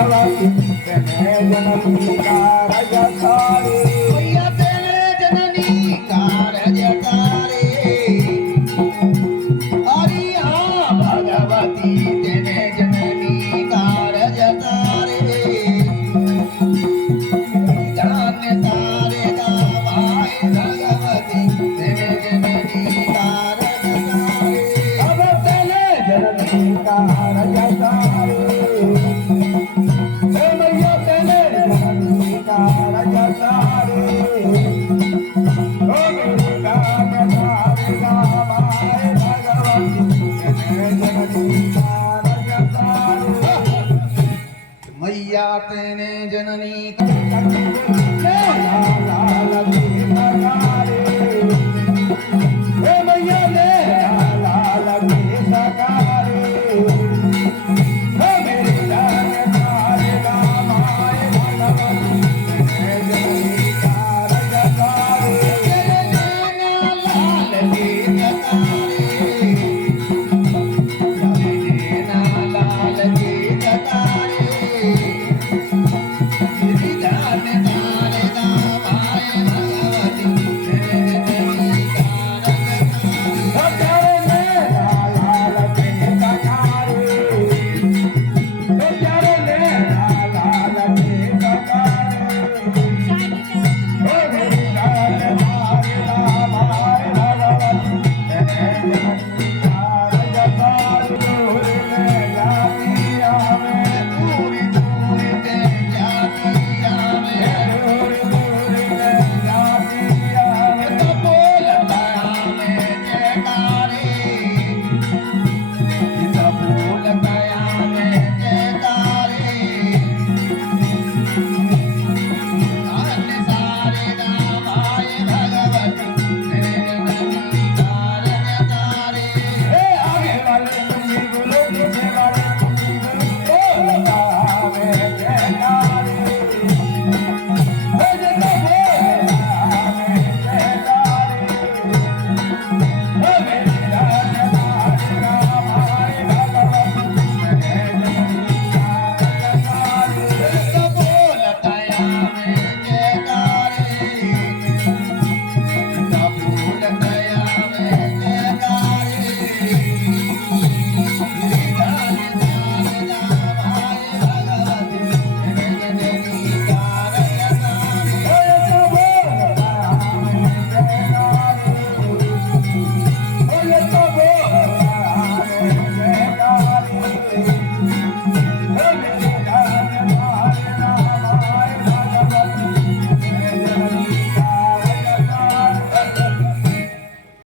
जननी कारज सारे मैया तेने जननी कारज तारे हरि हाँ भगवती तेने जननी कारज तारे जान तारे गावाए भगवती तेने जननी कारज तारे अब तेने जननी कारज सारे हे मैया तेने जननी कारज सारे ओ मेरी गान सारे गावाए भगवती तेने जननी कारज सारे मैया तेने जननी लाल लाल